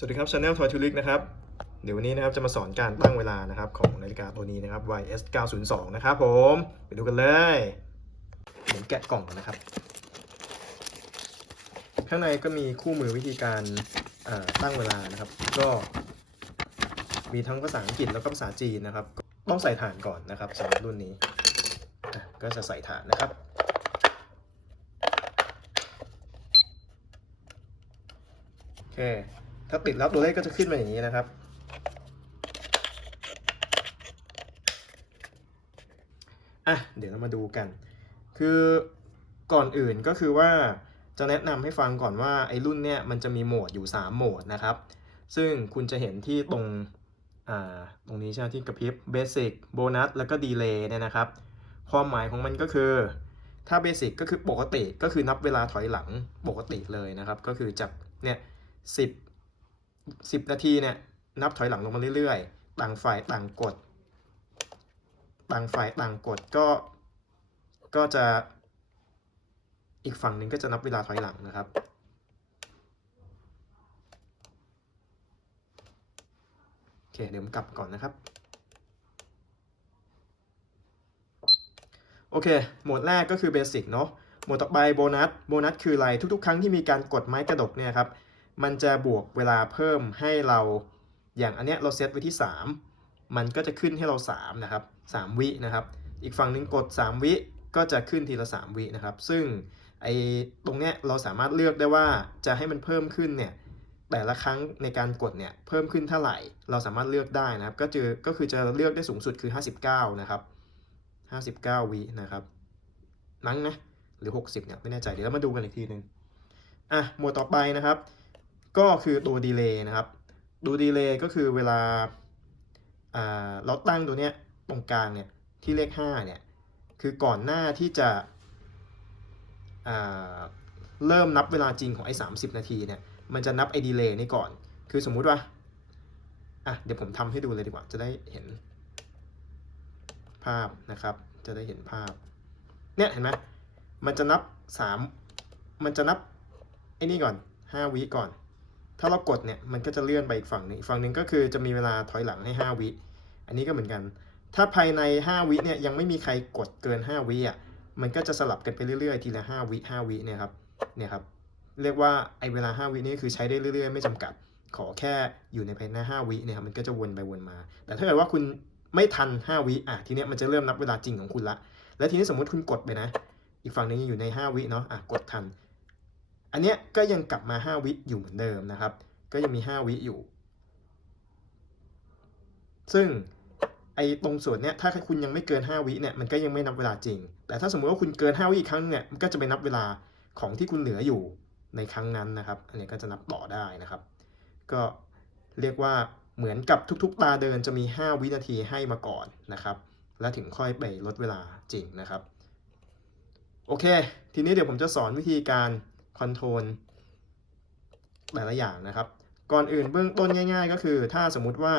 สวัสดีครับ Channel Toy to Lick นะครับ เดี๋ยววันนี้นะครับจะมาสอนการตั้งเวลานะครับของนาฬิกาตัวนี้นะครับ YS 902นะครับผม ไปดูกันเลยเดี๋ยวแกะกล่องก่อนนะครับ ข้างในก็มีคู่มือวิธีการตั้งเวลานะครับ ก็ มีทั้งภาษาอังกฤษแล้วก็ภาษาจีนนะครับ ต้องใส่ฐานก่อนนะครับสำหรับรุ่นนี้ ก็จะใส่ฐานนะครับโอเค ถ้าติดแล้วตัวเลขก็จะขึ้นมาอย่างนี้นะครับ อะ เดี๋ยวเรามาดูกัน คือก่อนอื่นก็คือว่าจะแนะนำให้ฟังก่อนว่าไอ้รุ่นเนี้ยมันจะมีโหมดอยู่ 3 โหมดนะครับ ซึ่งคุณจะเห็นที่ตรงอ่าตรงนี้ใช่ไหมที่กระพริบ Basic Bonus แล้วก็ Delay เนี่ยนะครับ ความหมายของมันก็คือถ้า Basic ก็คือปกติก็คือนับเวลาถอยหลังปกติเลยนะครับ ก็คือจากเนี่ยสิบ สิบนาทีเนี่ยนับถอยหลังลงมาเรื่อยๆ ต่างฝ่ายต่างกด ต่างฝ่ายต่างกดก็ก็จะอีกฝั่งหนึ่งก็จะนับเวลาถอยหลังนะครับ โอเคเดี๋ยวผมกลับก่อนนะครับ โอเคโหมดแรกก็คือเบสิกเนาะโหมดต่อไปโบนัส โบนัสคืออะไร ทุกๆ ครั้งที่มีการกดไม้กระดกเนี่ยครับ มันจะบวกเวลาเพิ่มให้เราอย่างอันเนี้ยเราเซตไว้ที่ 3 มันก็จะขึ้นให้เรา3นะครับ3วินะครับ อีกฝั่งหนึ่งกด 3 วิก็จะขึ้นทีละ 3 วินะครับ ซึ่งไอ้ตรงเนี้ยเราสามารถเลือกได้ว่าจะให้มันเพิ่มขึ้นเนี่ยแต่ละครั้งในการกดเนี่ยเพิ่มขึ้นเท่าไหร่ เราสามารถเลือกได้นะครับ ก็จอก็คือจะเลือกได้สูงสุดคือ 59 นะครับ 59 วินะครับมั้งนะหรือ 60เนี่ยไม่แน่ใจเดี๋ยวเรามาดูกันอีกทีหนึ่งอะหมวดต่อไปนะครับ ก็คือตัวดีเลย์นะครับ ดูดีเลย์ก็คือเวลาเราตั้งตัวเนี้ยตรงกลางเนี่ยที่เลข5เนี่ยคือก่อนหน้าที่จะเริ่มนับเวลาจริงของไอ้30นาทีเนี่ยมันจะนับไอ้ดีเลย์นี่ก่อน คือสมมุติว่าอะเดี๋ยวผมทำให้ดูเลยดีกว่าจะได้เห็นภาพนะครับ จะได้เห็นภาพ เนี่ยเห็นไหมมันจะนับ 3 มันจะนับไอ้นี่ก่อน 5 วิก่อน ถ้าเรากดเนี่ยมันก็จะเลื่อนไปอีกฝั่งหนึงฝั่งหนึ่งก็คือจะมีเวลาถอยหลังให้ 5 วิ อันนี้ก็เหมือนกัน ถ้าภายใน 5 วิเนี่ยยังไม่มีใครกดเกิน 5 วิอะมันก็จะสลับกันไปเรื่อยๆ ทีละ 5 วิ 5 วิเนี่ยครับเนี่ยครับเรียกว่าไอเวลา 5 วินี่คือใช้ได้เรื่อยๆ ไม่จำกัดขอแค่อยู่ในภายใน 5 วิเนี่ยครับมันก็จะวนไปวนมา แต่ถ้าเกิดว่าคุณไม่ทัน 5 วิอะทีเนี้ยมันจะเริ่มนับเวลาจริงของคุณละ แล้วทีนี้สมมติคุณกดไปนะ อีกฝั่งหนึงยังอยู่ใน 5 วิเนาะอะกดทัน อันเนี้ยก็ยังกลับมา 5 วิอยู่เหมือนเดิมนะครับ ก็ยังมี 5 วิอยู่ ซึ่งไอ้ตรงส่วนเนี้ยถ้าคุณยังไม่เกิน 5 วิเนี่ยมันก็ยังไม่นับเวลาจริง แต่ถ้าสมมุติว่าคุณเกิน 5 วิอีกครั้งเนี่ยมันก็จะไปนับเวลาของที่คุณเหลืออยู่ในครั้งนั้นนะครับ อันนี้ก็จะนับต่อได้นะครับ ก็เรียกว่าเหมือนกับทุกๆตาเดินจะมี 5 วินาทีให้มาก่อนนะครับ แล้วถึงค่อยไปลดเวลาจริงนะครับ โอเค ทีนี้เดี๋ยวผมจะสอนวิธีการ คอนโทรลแต่ละอย่างนะครับ ก่อนอื่นเบื้องต้นง่าย ๆ ก็คือ ถ้าสมมุติว่า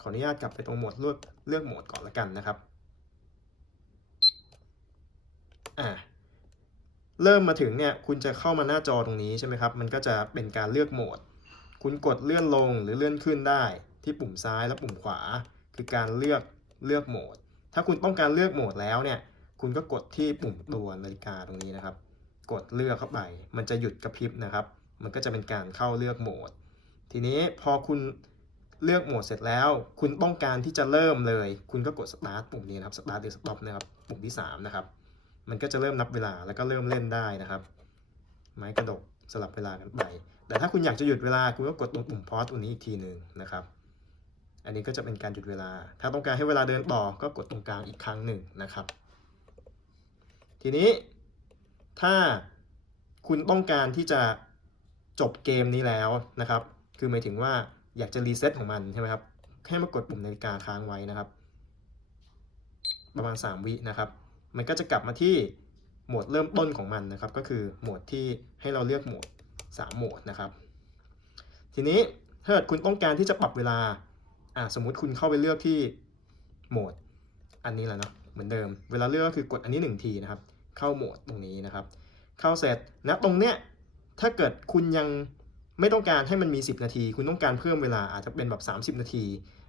ขออนุญาตกลับไปตรงโหมดเลือกเลือกโหมดก่อนละกันนะครับอ่าเริ่มมาถึงเนี่ยคุณจะเข้ามาหน้าจอตรงนี้ใช่ไหมครับ มันก็จะเป็นการเลือกโหมด คุณกดเลื่อนลงหรือเลื่อนขึ้นได้ที่ปุ่มซ้ายและปุ่มขวา คือการเลือกเลือกโหมด ถ้าคุณต้องการเลือกโหมดแล้วเนี่ย คุณก็กดที่ปุ่มตัวนาฬิกาตรงนี้นะครับ กดเลือกเข้าไป มันจะหยุดกระพริบนะครับ มันก็จะเป็นการเข้าเลือกโหมด ทีนี้พอคุณเลือกโหมดเสร็จแล้ว คุณต้องการที่จะเริ่มเลย คุณก็กด start ปุ่มนี้นะครับ start หรือ stop นะครับ ปุ่มที่ 3 นะครับ มันก็จะเริ่มนับเวลาแล้วก็เริ่มเล่นได้นะครับ ไม้กระดกสลับเวลากันไป แต่ถ้าคุณอยากจะหยุดเวลา คุณก็กดตรงปุ่ม pause ตรงนี้อีกทีหนึ่งนะครับ อันนี้ก็จะเป็นการหยุดเวลา ถ้าต้องการให้เวลาเดินต่อ ก็กดตรงกลางอีกครั้งหนึ่งนะครับ ทีนี้ ถ้าคุณต้องการที่จะจบเกมนี้แล้วนะครับ คือหมายถึงว่าอยากจะรีเซ็ตของมันใช่ไหมครับ ให้มากดปุ่มนาฬิกาค้างไว้นะครับ ประมาณ 3 วินะครับ มันก็จะกลับมาที่โหมดเริ่มต้นของมันนะครับ ก็คือโหมดที่ให้เราเลือกโหมด 3 โหมดนะครับ ทีนี้ถ้าเกิดคุณต้องการที่จะปรับเวลาอ่าสมมุติคุณเข้าไปเลือกที่โหมดอันนี้แหละเนาะเหมือนเดิม เวลาเลือกก็คือกดอันนี้ 1 ทีนะครับ เข้าโหมดตรงนี้นะครับ เข้าเสร็จนะตรงเนี้ยถ้าเกิดคุณยังไม่ต้องการให้มันมี 10 นาที คุณต้องการเพิ่มเวลาอาจจะเป็นแบบ 30 นาที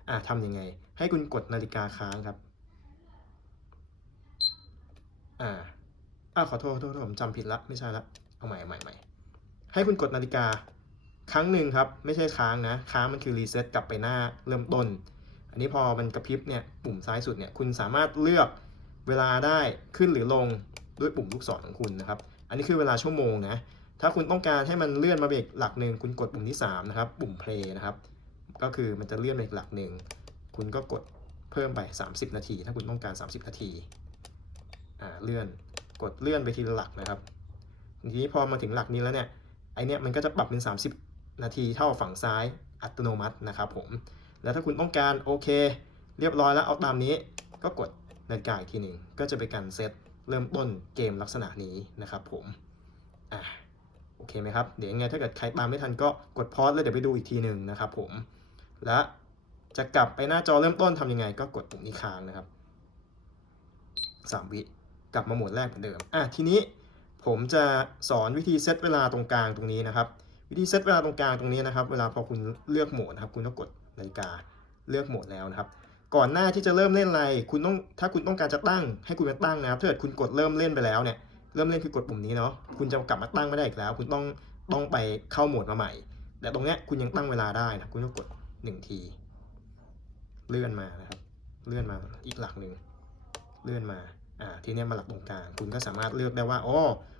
อะทำยังไง ให้คุณกดนาฬิกาค้างครับอ่าอ่าขอโทษขอโทษขอโทษผมจำผิดละไม่ใช่ละเอาใหม่ใหม่ใหม่ให้คุณกดนาฬิกาครั้งหนึ่งครับ ไม่ใช่ค้างนะ ค้างมันคือรีเซ็ตกลับไปหน้าเริ่มต้น อันนี้พอมันกระพริบเนี่ยปุ่มซ้ายสุดเนี่ยคุณสามารถเลือกเวลาได้ขึ้นหรือลง ด้วยปุ่มลูกศรของคุณนะครับ อันนี้คือเวลาชั่วโมงนะ ถ้าคุณต้องการให้มันเลื่อนมาเบรกหลักหนึ่งคุณกดปุ่มที่3นะครับ ปุ่ม play นะครับ ก็คือมันจะเลื่อนไปอีกหลักหนึ่ง คุณก็กดเพิ่มไป 30 นาที ถ้าคุณต้องการ 30 นาที อ่า เลื่อน กดเลื่อนไปทีละหลักนะครับ ทีนี้พอมาถึงหลักนี้แล้วเนี่ย ไอเนี้ยมันก็จะปรับเป็น 30 นาทีเท่าฝั่งซ้ายอัตโนมัตินะครับผม แล้วถ้าคุณต้องการโอเค เรียบร้อยแล้วเอาตามนี้ ก็กดนาฬิกาอีกทีหนึ่งก็จะเป็นการเซต เริ่มต้นเกมลักษณะนี้นะครับผมอ่าโอเคไหมครับ เดี๋ยวยังไงถ้าเกิดใครตามไม่ทันก็กดพอสแล้วเดี๋ยวไปดูอีกทีหนึ่งนะครับผม และจะกลับไปหน้าจอเริ่มต้นทำยังไง ก็กดปุ่มนี้ค้างนะครับสามวิกลับมาโหมดแรกเหมือนเดิมอะทีนี้ผมจะสอนวิธีเซตเวลาตรงกลางตรงนี้นะครับ วิธีเซตเวลาตรงกลางตรงนี้นะครับ เวลาพอคุณเลือกโหมดนะครับ คุณต้องกดนาฬิกาเลือกโหมดแล้วนะครับ ก่อนหน้าที่จะเริ่มเล่นอะไร คุณต้องถ้าคุณต้องการจะตั้ง ให้คุณมาตั้งนะครับถ้าเกิดคุณกดเริ่มเล่นไปแล้วเนี่ยเริ่มเล่นคือกดปุ่มนี้เนาะคุณจะกลับมาตั้งไม่ได้อีกแล้ว คุณต้องต้องไปเข้าโหมดมาใหม่ แต่ตรงเนี้ยคุณยังตั้งเวลาได้นะคุณต้องกด1ทีเลื่อนมานะครับ เลื่อนมาอีกหลักหนึ่งเลื่อนมาอ่าทีนี้มาหลักตรงกลางคุณก็สามารถเลือกได้ว่าอ๋อ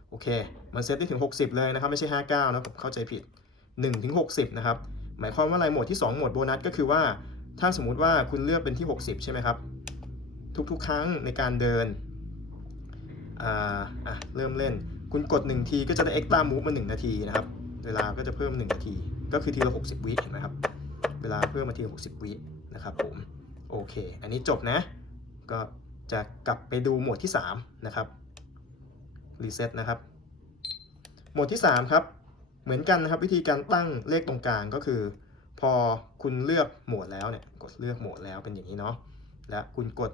โอเค มันเซตได้ถึง 60 เลยนะครับ ไม่ใช่ 59 นะผมเข้าใจผิด1ถึง60 นะครับ หมายความว่าอะไรโหมดที่ 2 โหมดโบนัสก็คือว่า ถ้าสมมุติว่าคุณเลือกเป็นที่ 60 ใช่ไหมครับ ทุกๆ ครั้งในการเดินอ่าอะเริ่มเล่น คุณกด 1 ทีก็จะได้ extra move มา 1 นาทีนะครับ เวลาก็จะเพิ่ม 1 นาที ก็คือทีละ 60 วิเห็นไหมครับ เวลาเพิ่มมาทีละ 60 วินะครับผม โอเค อันนี้จบนะ ก็จะกลับไปดูโหมดที่ 3 นะครับรีเซ็ตนะครับโหมดที่ 3 ครับ เหมือนกันนะครับวิธีการตั้งเลขตรงกลางก็คือ พอคุณเลือกโหมดแล้วเนี่ยกดเลือกโหมดแล้วเป็นอย่างนี้เนาะแล้วคุณกด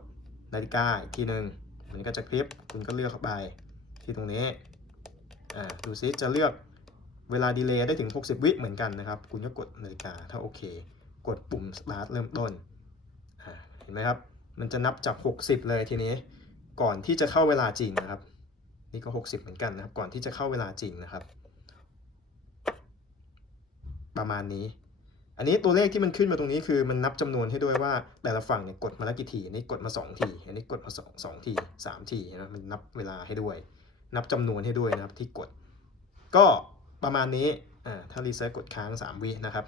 นาฬิกาอีกทีหนึ่งมันก็จะคลิปคุณก็เลือกเข้าไปที่ตรงนี้อ่าดูซิจะเลือกเวลาดีเลย์ได้ถึง 60 วิเหมือนกันนะครับ คุณก็กดนาฬิกาถ้าโอเค กดปุ่ม start เริ่มต้นอ่าเห็นไหมครับ มันจะนับจาก 60 เลยทีนี้ก่อนที่จะเข้าเวลาจริงนะครับ นี่ก็ 60 เหมือนกันนะครับ ก่อนที่จะเข้าเวลาจริงนะครับ ประมาณนี้ อันนี้ตัวเลขที่มันขึ้นมาตรงนี้คือมันนับจำนวนให้ด้วยว่า แต่ละฝั่งเนี่ยกดมาแล้วกี่ที อันนี้กดมา 2 ที อันนี้กดมา2 2ที3ทีนะมันนับเวลาให้ด้วย นับจำนวนให้ด้วยนะครับที่กด ก็ประมาณนี้อ่าถ้ารีเซ็ตกดค้าง 3 วินะครับ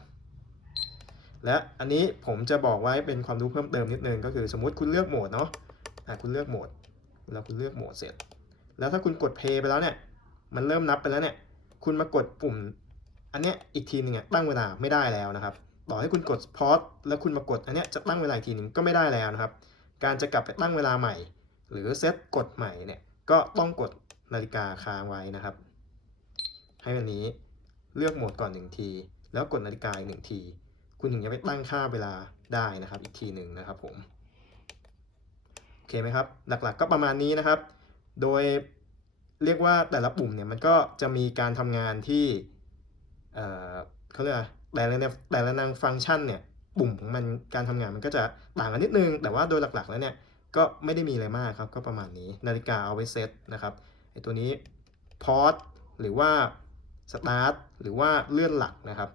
และอันนี้ผมจะบอกไว้เป็นความรู้เพิ่มเติมนิดนึงก็คือสมมุติคุณเลือกโหมดเนาะอ่าคุณเลือกโหมดแล้วคุณเลือกโหมดเสร็จ แล้วถ้าคุณกด play ไปแล้วเนี่ยมันเริ่มนับไปแล้วเนี่ยคุณมากดปุ่ม อันเนี้ยอีกทีหนึงอะตั้งเวลาไม่ได้แล้วนะครับ ต่อให้คุณกด pause แล้วคุณมากดอันเนี้ยจะตั้งเวลาอีกทีหนึงก็ไม่ได้แล้วนะครับ การจะกลับไปตั้งเวลาใหม่ หรือเซตกดใหม่เนี่ยก็ต้องกดนาฬิกาค้างไว้นะครับ ให้วันนี้เลือกโหมดก่อนหนึ่งที แล้วกดนาฬิกาอีกหนึ่งที คุณถึงจะไปตั้งค่าเวลาได้นะครับ อีกทีหนึ่งนะครับผมโอเคไหมครับหลักๆก็ประมาณนี้นะครับ โดยเรียกว่าแต่ละปุ่มเนี่ยมันก็จะมีการทำงานที่ เขาเรียกอะไรแต่ละเนี่ยแต่ละนางฟังก์ชันเนี่ยปุ่มของมันการทำงานมันก็จะต่างกันนิดนึง แต่ว่าโดยหลักๆแล้วเนี่ยก็ไม่ได้มีอะไรมากครับ ก็ประมาณนี้นาฬิกาเอาไว้เซตนะครับไอตัวนี้พอดหรือว่าสตาร์ทหรือว่าเลื่อนหลักนะครับ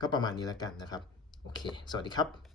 ก็ประมาณนี้แล้วกันนะครับ โอเค สวัสดีครับ